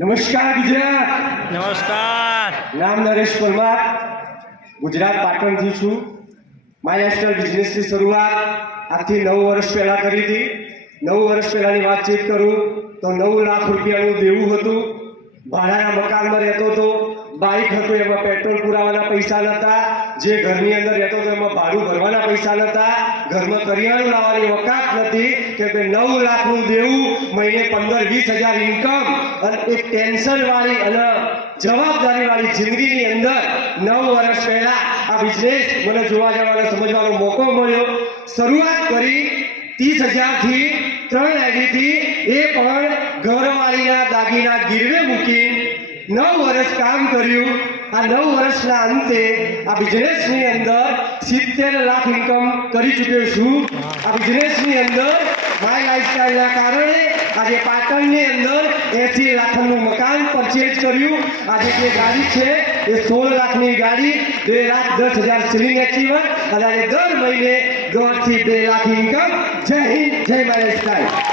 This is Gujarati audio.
નમસ્કાર ગુજરાત. નમસ્કાર. નામ નરેશ પરમાર, ગુજરાત પાટણથી છું. માયસ્ટર બિઝનેસની શરૂઆત આજથી 9 વર્ષ પહેલાં કરી હતી. 9 વર્ષ પહેલાંની વાતચીત કરું તો 9 લાખ રૂપિયાનું દેવું હતું. ભાડાના મકાનમાં રહેતો હતો. બાઇક હતું, એમાં પેટ્રોલ પુરાવાના પૈસા નહોતા. જે ઘરની અંદર રહેતો હતો એમાં ભાડું ભરવાના પૈસા નહોતા. ઘરમાં કરિયાણું લાવવાની વકાત નથી કે 9 લાખનું દેવું, મહિને 15-20 હજાર ઇન્કમ અને એક ટેન્શનવાળી અને જવાબદારીવાળી જિંદગીની અંદર 9 વર્ષ પહેલા આ બિઝનેસ મને જોવા જવાનો સમજવાનો મોકો મળ્યો. શરૂઆત કરી 30,000થી 3 આઈડીથી, એ પણ ઘરવાળીના દાગીના ગીરવે મૂકી 9 વર્ષ કામ કર્યું. આ 9 વર્ષના અંતે આ બિઝનેસની અંદર 70 લાખ ઇન્કમ કરી ચૂક્યો છું. આ બિઝનેસની અંદર માય લાઈફસ્ટાઈલના કારણે આજે પાટણની અંદર 80 લાખનું મકાન પરચેઝ કર્યું. આજે જે ગાડી છે એ 16 લાખની ગાડી, 2,10,000 સીલિંગ એચીવર અને દર મહિને 1.5 થી 2 લાખ ઇન્કમ. જય હિન્દ, જય માય લાઈફસ્ટાઈલ.